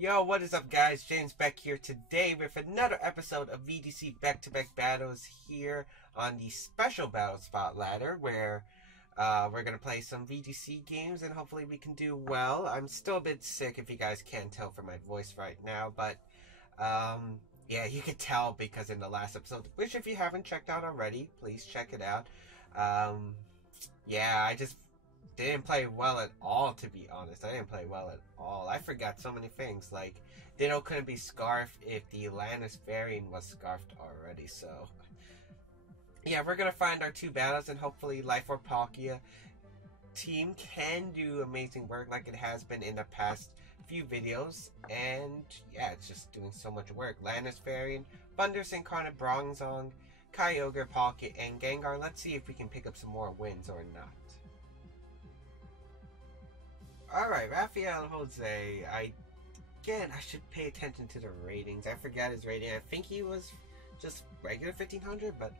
Yo, what is up, guys? James Baek here today with another episode of VGC back-to-back battles here on the special battle spot ladder, where we're gonna play some VGC games and hopefully we can do well. I'm still a bit sick, if you guys can't tell from my voice right now, but yeah, you could tell because in the last episode, which if you haven't checked out already, please check it out. Um, yeah, I just didn't play well at all, to be honest. I didn't play well at all. I forgot so many things, like Ditto couldn't be scarfed if the Atlantis variant was scarfed already, so yeah, we're gonna find our two battles and hopefully Life or Palkia team can do amazing work like it has been in the past few videos, and yeah, it's just doing so much work. Atlantis variant, Thunderous Incarnate, Bronzong, Kyogre, Palkia, and Gengar. Let's see if we can pick up some more wins or not. Alright, Rafael Jose. I should pay attention to the ratings. I forgot his rating. I think he was just regular 1500, but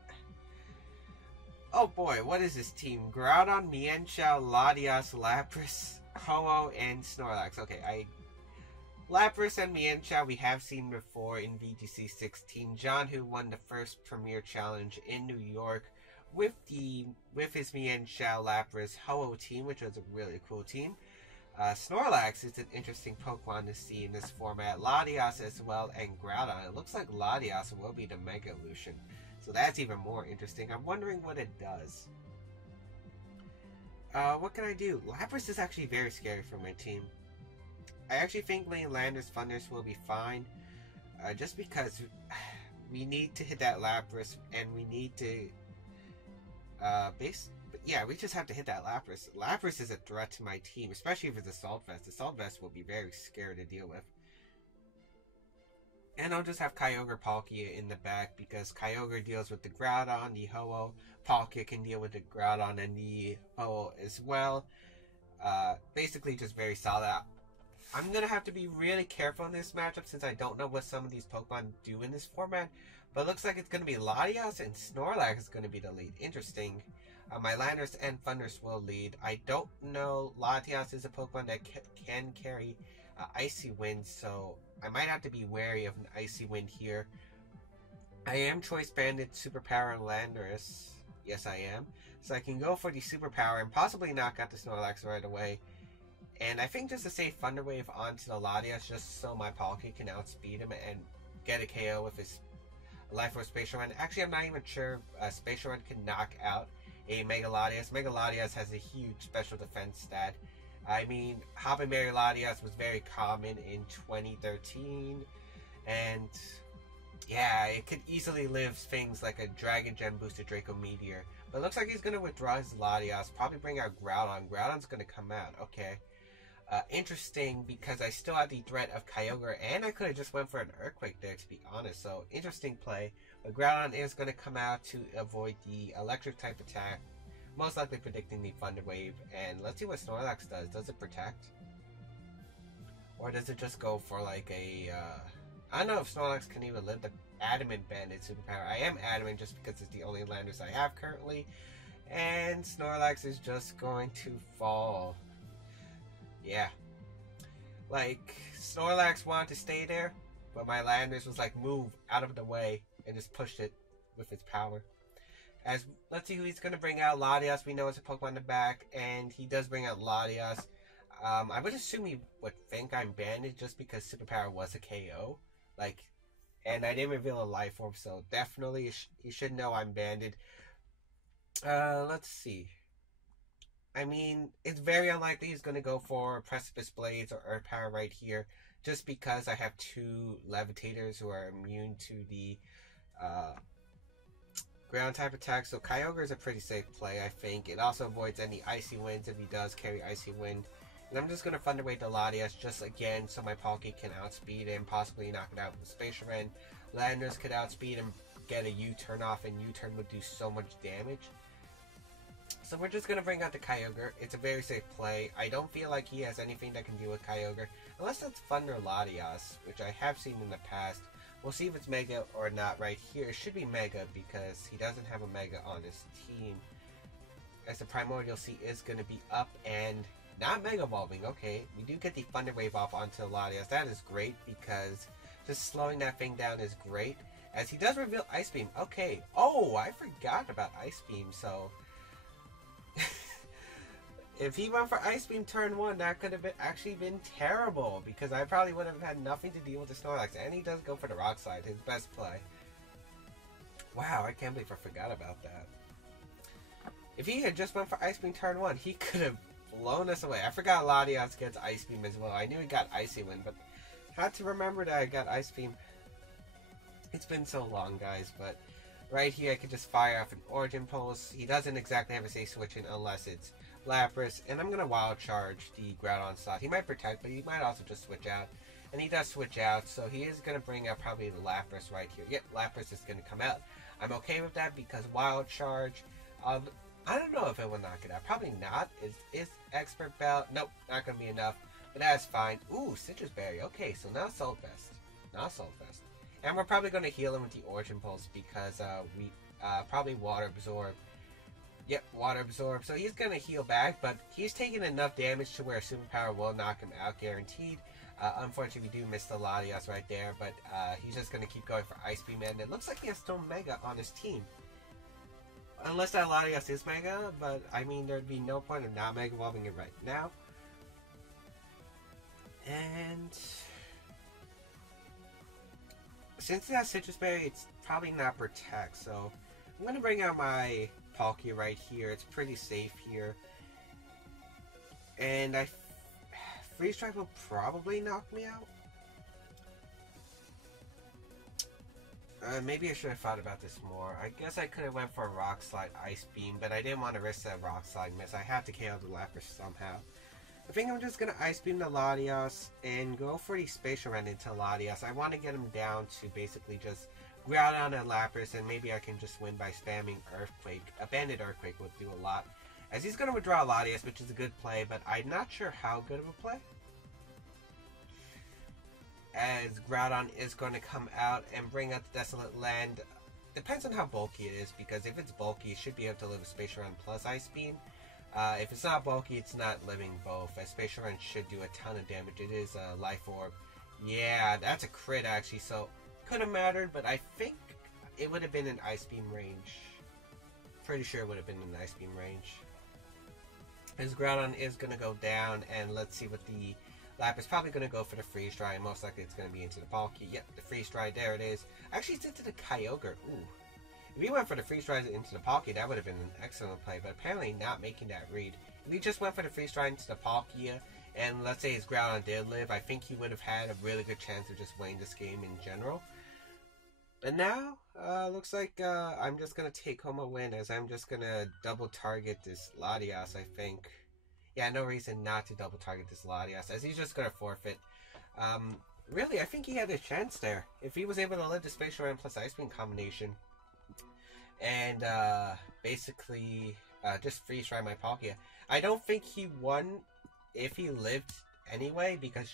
oh boy, what is this team? Groudon, Mienshao, Latias, Lapras, Ho-Oh, and Snorlax. Okay, Lapras and Mienshao we have seen before in VGC 16. John, who won the first Premier Challenge in New York with his Mienshao Lapras Ho-Oh team, which was a really cool team. Snorlax is an interesting Pokemon to see in this format. Latias as well, and Groudon. It looks like Latias will be the Mega Evolution, so that's even more interesting. I'm wondering what it does. What can I do? Lapras is actually very scary for my team. I actually think Landers Thunders will be fine, just because we need to hit that Lapras, and we need to yeah, we just have to hit that Lapras. Lapras is a threat to my team, especially if it's Assault Vest. Assault Vest will be very scary to deal with. And I'll just have Kyogre Palkia in the back because Kyogre deals with the Groudon, the Ho-Oh. Palkia can deal with the Groudon and the Ho-Oh as well. Basically just very solid. I'm going to have to be really careful in this matchup since I don't know what some of these Pokemon do in this format. But it looks like it's going to be Latias and Snorlax is going to be the lead. Interesting. My Landers and Thunders will lead. I don't know. Latias is a Pokemon that can carry Icy Wind, so I might have to be wary of an Icy Wind here. I am Choice Banded Superpower Landorus. Yes, I am. So I can go for the Superpower and possibly knock out the Snorlax right away. And I think just to save Thunder Wave onto the Latias just so my Palkia can outspeed him and get a KO with his Life Force Spatial Run. Actually, I'm not even sure Spatial Run can knock out a Mega Latias. Mega Latias has a huge special defense stat. I mean, Hopping Berry Latias was very common in 2013, and yeah, it could easily live things like a Dragon Gem boosted Draco Meteor. But it looks like he's going to withdraw his Latias, probably bring out Groudon. Groudon's going to come out, okay. Interesting because I still have the threat of Kyogre, and I could have just went for an Earthquake there, to be honest. So, interesting play. But Groudon is going to come out to avoid the electric type attack, most likely predicting the Thunder Wave. And let's see what Snorlax does. Does it protect? Or does it just go for like a, I don't know if Snorlax can even live the Adamant Banded Superpower. I am Adamant just because it's the only Landers I have currently. And Snorlax is just going to fall. Yeah. Like, Snorlax wanted to stay there, but my Landers was like, move out of the way, and just pushed it with its power. Let's see who he's going to bring out. Latias, we know it's a Pokemon in the back, and he does bring out Latias. I would assume he would think I'm banded just because Superpower was a KO. Like, and I didn't reveal a life form, so definitely he should know I'm banded. Let's see. I mean, it's very unlikely he's going to go for Precipice Blades or Earth Power right here, just because I have two Levitators who are immune to the ground type attack. So Kyogre is a pretty safe play, I think. It also avoids any Icy Winds if he does carry Icy Wind. And I'm just going to Thunder Wave the Latias just again so my Palkia can outspeed and possibly knock it out with Spatial Run. Landers could outspeed and get a U-turn off, and U-turn would do so much damage. So we're just going to bring out the Kyogre. It's a very safe play. I don't feel like he has anything that can deal with Kyogre. Unless it's Thunder Latias, which I have seen in the past. We'll see if it's Mega or not right here. It should be Mega because he doesn't have a Mega on his team. As the Primordial Sea is going to be up, and not Mega Evolving. Okay, we do get the Thunder Wave off onto Latias. That is great because just slowing that thing down is great. As he does reveal Ice Beam. Okay. Oh, I forgot about Ice Beam. So, if he went for Ice Beam turn 1, that could have actually been terrible. Because I probably would have had nothing to deal with the Snorlax. And he does go for the Rock Slide. His best play. Wow, I can't believe I forgot about that. If he had just went for Ice Beam turn 1, he could have blown us away. I forgot Latias gets Ice Beam as well. I knew he got Icy Wind, but had to remember that I got Ice Beam. It's been so long, guys, but right here I could just fire off an Origin Pulse. He doesn't exactly have a safe switch in unless it's Lapras, and I'm going to Wild Charge the Groudon slot. He might Protect, but he might also just switch out, and he does switch out, so he is going to bring out probably the Lapras right here. Yep, Lapras is going to come out. I'm okay with that because Wild Charge, I don't know if it will knock it out. Probably not. Is Expert Belt? Nope, not going to be enough, but that's fine. Ooh, Citrus Berry. Okay, so now Assault Vest. Now Assault Vest. And we're probably going to heal him with the Origin Pulse because we probably Water Absorb. Yep, Water Absorb. So he's going to heal back, but he's taking enough damage to where Superpower will knock him out guaranteed. Unfortunately, we do miss the Latias right there, but he's just going to keep going for Ice Beam, and it looks like he has still Mega on his team. Unless that Latias is Mega, but I mean, there'd be no point of not Mega Evolving it right now. And since it has Citrus Berry, it's probably not Protect, so I'm going to bring out my Palkia right here. It's pretty safe here. And Freeze Strike will probably knock me out. Maybe I should have thought about this more. I guess I could have went for a Rock Slide Ice Beam, but I didn't want to risk that Rock Slide miss. I have to KO the Lapras somehow. I think I'm just going to Ice Beam the Latias and go for the Spatial Rend into Latias. I want to get him down to basically just Groudon and Lapras, and maybe I can just win by spamming Earthquake. A Banded Earthquake would do a lot. As he's going to withdraw Latias, which is a good play, but I'm not sure how good of a play. As Groudon is going to come out and bring out the Desolate Land. Depends on how bulky it is, because if it's bulky, it should be able to live a Spatial Rend plus Ice Beam. If it's not bulky, it's not living both. A Spatial Rend should do a ton of damage. It is a Life Orb. Yeah, that's a crit actually, so could have mattered, but I think it would have been in Ice Beam range. Pretty sure it would have been in Ice Beam range. His Groudon is going to go down, and let's see what the Lapras probably going to go for the Freeze Dry, and most likely it's going to be into the Palkia. Yep, the Freeze Dry, there it is. Actually, it's into the Kyogre. Ooh. If he went for the Freeze Dry into the Palkia, that would have been an excellent play, but apparently not making that read. If he just went for the Freeze Dry into the Palkia, and let's say his Groudon did live, I think he would have had a really good chance of just winning this game in general. But now, looks like I'm just going to take home a win, as I'm just going to double target this Latias, I think. Yeah, no reason not to double target this Latias, as he's just going to forfeit. Really, I think he had a chance there. If he was able to live the Spatial Rend plus Ice Beam combination, and basically just freeze dry my Palkia. I don't think he won if he lived anyway, because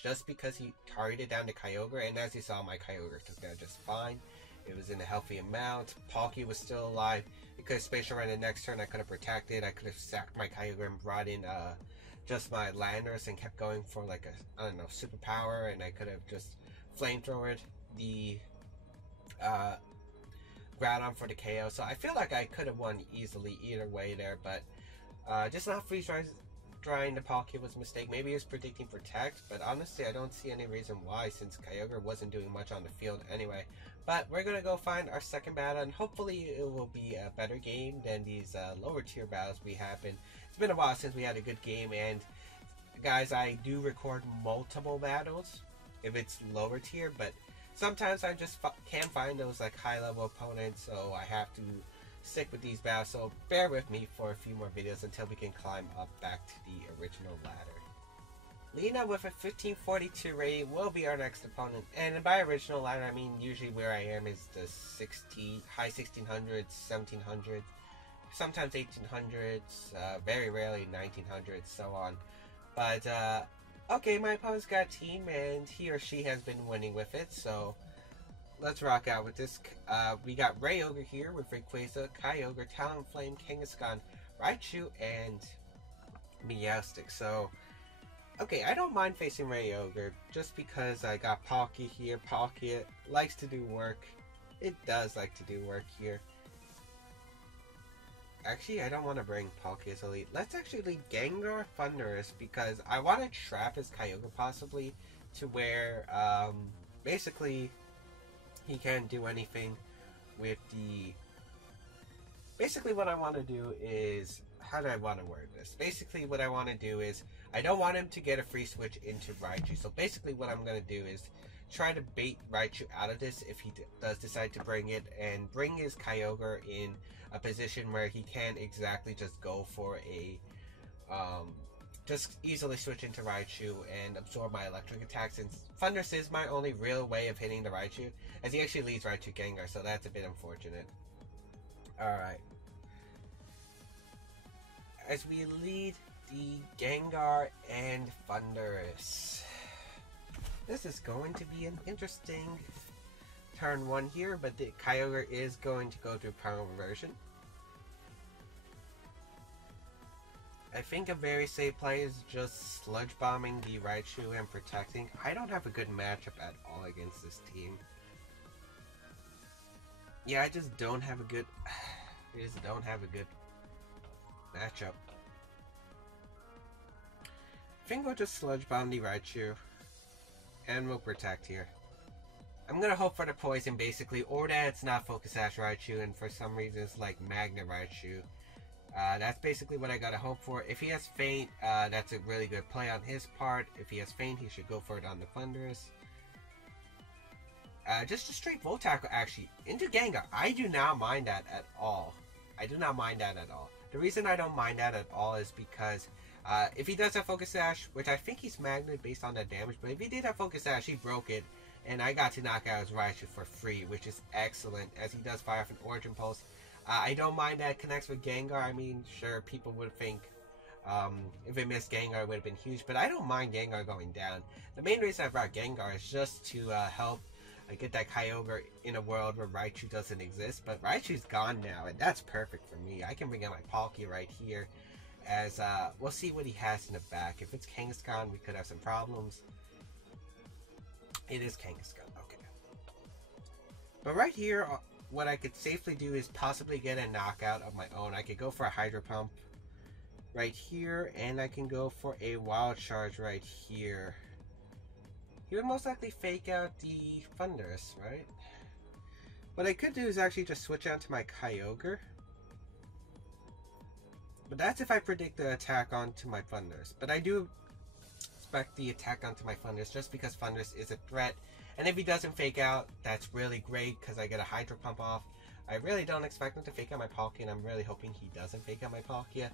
he targeted down the Kyogre, and as you saw, my Kyogre took that just fine. It was in a healthy amount. Palkia was still alive. Because Spatial Rend the next turn, I could have protected. I could have sacked my Kyogre and brought in just my Landers and kept going for like a, I don't know, superpower, and I could have just flamethrowered the Groudon for the KO. So I feel like I could have won easily either way there, but just not freeze drying the Palkia was a mistake. Maybe he was predicting Protect, but honestly I don't see any reason why, since Kyogre wasn't doing much on the field anyway. But we're gonna go find our second battle, and hopefully it will be a better game than these lower tier battles we have been. It's been a while since we had a good game, and guys, I do record multiple battles if it's lower tier, but sometimes I just can't find those like high level opponents, so I have to stick with these battles. So bear with me for a few more videos until we can climb up back to the original ladder. Lena with a 1542 rating will be our next opponent, and by original ladder I mean usually where I am is the high 1600s, 1700s, sometimes 1800s, very rarely 1900s, so on. But okay, my opponent's got a team, and he or she has been winning with it, so let's rock out with this. We got Kyogre here with Rayquaza, Kyogre, Talonflame, Kangaskhan, Raichu, and Meowstic. So Okay, I don't mind facing Rayogre just because I got Palkia here. Palkia likes to do work. It does like to do work here. Actually, I don't want to bring Palkia's Elite. Let's actually leave Gengar Thunderous because I want to trap his Kyogre possibly to where basically he can't do anything with the... Basically what I want to do is... How do I want to word this? Basically what I want to do is I don't want him to get a free switch into Raichu. So basically what I'm going to do is try to bait Raichu out of this if he does decide to bring it, and bring his Kyogre in a position where he can't exactly just go for a just easily switch into Raichu and absorb my electric attack, since Thunderous is my only real way of hitting the Raichu, as he actually leads Raichu Gengar, so that's a bit unfortunate. Alright. As we lead the Gengar and Thunderous. This is going to be an interesting turn 1 here, but the Kyogre is going to go through Primal Reversion. I think a very safe play is just Sludge Bombing the Raichu and protecting. I don't have a good matchup at all against this team. Yeah, I just don't have a good... I just don't have a good matchup. I think we'll just Sludge Bomb the Raichu. And we'll protect here. I'm gonna hope for the poison basically, or that it's not Focus Sash Raichu and for some reason it's like Magnet Raichu. That's basically what I gotta hope for. If he has Faint, that's a really good play on his part. If he has Faint, he should go for it on the Thunderous. Just a straight Volt Tackle actually into Gengar. I do not mind that at all. I do not mind that at all. The reason I don't mind that at all is because if he does have Focus Sash, which I think he's Magnet based on that damage, but if he did have Focus Sash, he broke it, and I got to knock out his Raichu for free, which is excellent, as he does fire off an Origin Pulse. I don't mind that it connects with Gengar. I mean, sure, people would think if it missed Gengar, it would have been huge, but I don't mind Gengar going down. The main reason I brought Gengar is just to help get that Kyogre in a world where Raichu doesn't exist, but Raichu's gone now, and that's perfect for me. I can bring out my Palkia right here, as we'll see what he has in the back. If it's Kangaskhan, we could have some problems. It is Kangaskhan, okay. But right here, what I could safely do is possibly get a knockout of my own. I could go for a Hydro Pump right here, and I can go for a Wild Charge right here. He would most likely fake out the Thunderous, right? What I could do is actually just switch out to my Kyogre. But that's if I predict the attack onto my Thunderous. But I do expect the attack onto my Thunderous just because Thunderous is a threat. And if he doesn't fake out, that's really great because I get a Hydro Pump off. I really don't expect him to fake out my Palkia, and I'm really hoping he doesn't fake out my Palkia.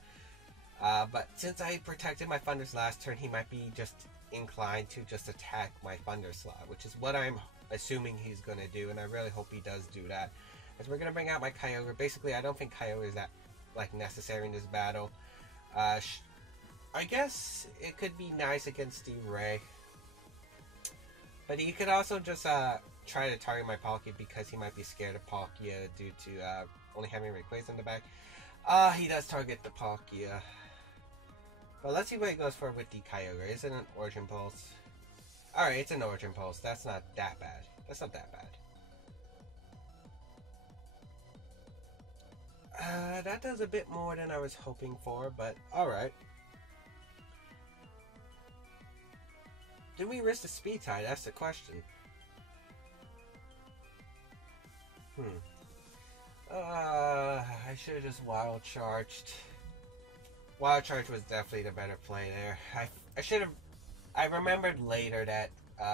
But since I protected my Thunderous last turn, he might be just inclined to just attack my Thunder slot, which is what I'm assuming he's going to do, and I really hope he does do that. As we're going to bring out my Kyogre. Basically, I don't think Kyogre is that necessary in this battle. I guess it could be nice against Steve Ray. But he could also just try to target my Palkia because he might be scared of Palkia due to only having Rayquaza in the back. He does target the Palkia. But let's see what he goes for with the Kyogre. Is it an Origin Pulse? Alright, it's an Origin Pulse. That's not that bad. That's not that bad. That does a bit more than I was hoping for, but alright. Did we risk the Speed Tie? That's the question. I should have just Wild Charged. Wild Charge was definitely the better play there. I should have... I remembered later that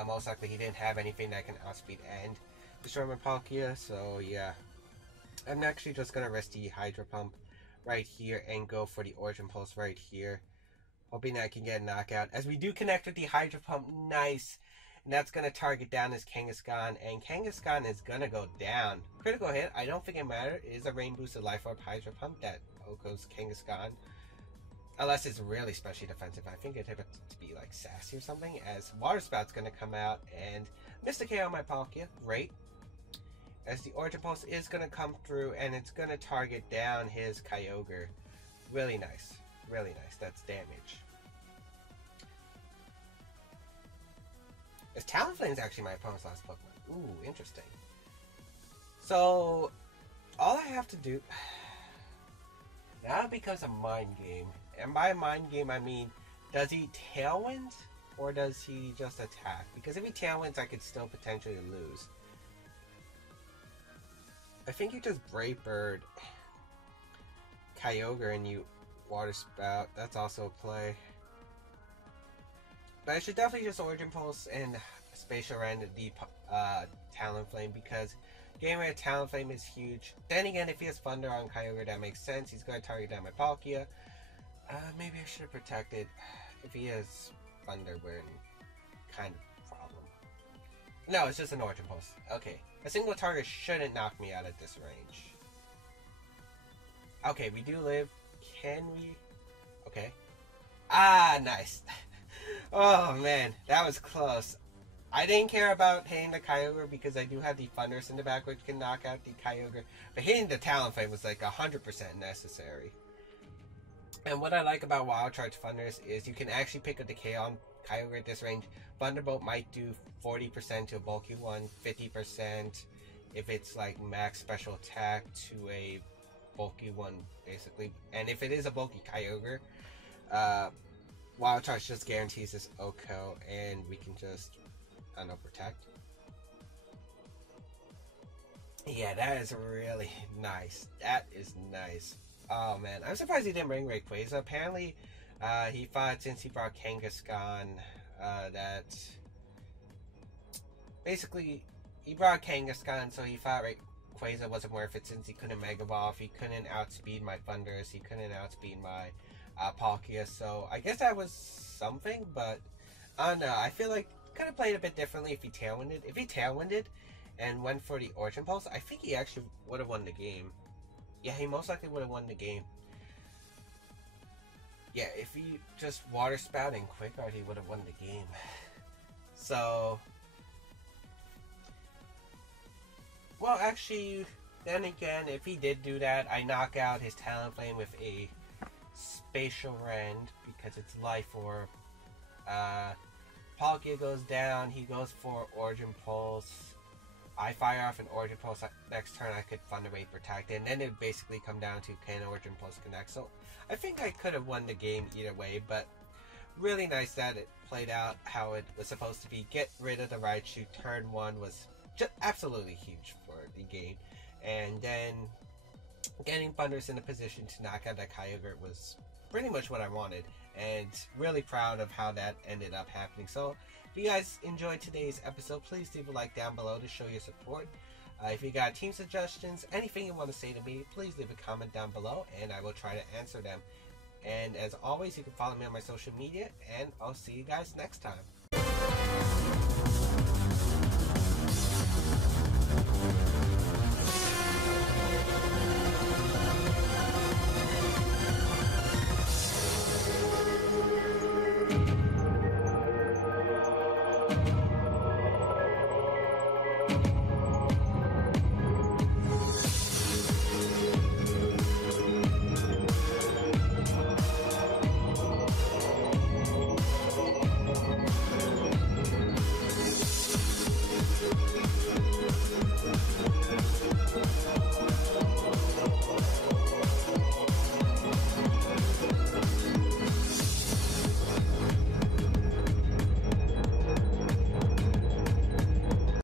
most likely he didn't have anything that can outspeed and destroy my Palkia, so yeah. I'm actually just going to risk the Hydro Pump right here and go for the Origin Pulse right here. Hoping that I can get a knockout. As we do connect with the Hydro Pump, nice. And that's going to target down his Kangaskhan, and Kangaskhan is going to go down. Critical hit, I don't think it matters. It is a Rain Boosted Life Orb Hydro Pump that OHKOs Kangaskhan. Unless it's really specially defensive. I think it'd have to be like Sassy or something, as Water Spout's going to come out and miss the KO on my Palkia. Great. As the Origin Pulse is going to come through, and it's going to target down his Kyogre. Really nice. Really nice. That's damage. If Talonflame is actually my opponent's last Pokemon. Ooh, interesting. So, all I have to do... Now it becomes a mind game. And by mind game, I mean, does he Tailwind? Or does he just attack? Because if he Tailwinds, I could still potentially lose. I think you just Brave Bird Kyogre and you Water Spout. That's also a play. But I should definitely just Origin Pulse and Spatial Rend the Talonflame, because getting rid of Talonflame is huge. Then again, if he has Thunder on Kyogre, that makes sense. He's going to target down my Palkia. Maybe I should have protected. If he has Thunder, we're in kind of problem. No, it's just an Origin Pulse. Okay. A single target shouldn't knock me out at this range. Okay, we do live. Can we? Okay. Ah, nice. Oh, man. That was close. I didn't care about hitting the Kyogre because I do have the Thundurus in the back, which can knock out the Kyogre. But hitting the Talonflame was like 100% necessary. And what I like about Wild Charge Thundurus is you can actually pick up the KO on Kyogre at this range. Thunderbolt might do 40% to a bulky one, 50% if it's like max special attack to a bulky one, basically. And if it is a bulky Kyogre, Wild Charge just guarantees this OHKO, and we can just, I don't know, protect. Yeah, that is really nice. That is nice. Oh man, I'm surprised he didn't bring Rayquaza. Apparently, he thought since he brought Kangaskhan, that basically he brought Kangaskhan, so he thought Rayquaza wasn't worth it since he couldn't Mega Evolve, he couldn't outspeed my Thundurus, he couldn't outspeed my Palkia. So I guess that was something, but I don't know. I feel like could have played a bit differently if he Tailwinded. If he Tailwinded and went for the Origin Pulse, I think he actually would have won the game. Yeah, he most likely would have won the game. Yeah, if he just Water Spout and Quick Guard, he would have won the game. So, well, actually, then again, if he did do that, I knock out his Talonflame with a Spatial Rend because it's Life Orb. Palkia goes down, he goes for Origin Pulse. I fire off an Origin Pulse. Next turn I could Thunder Wave protect it, and then it basically come down to can Origin Pulse connect. So I think I could have won the game either way, but really nice that it played out how it was supposed to be. Get rid of the Raichu. Turn 1 was just absolutely huge for the game, and then getting Thundurus in a position to knock out that Kyogre was pretty much what I wanted, and really proud of how that ended up happening. So if you guys enjoyed today's episode, please leave a like down below to show your support. If you got team suggestions, anything you want to say to me, please leave a comment down below and I will try to answer them. And as always, you can follow me on my social media, and I'll see you guys next time.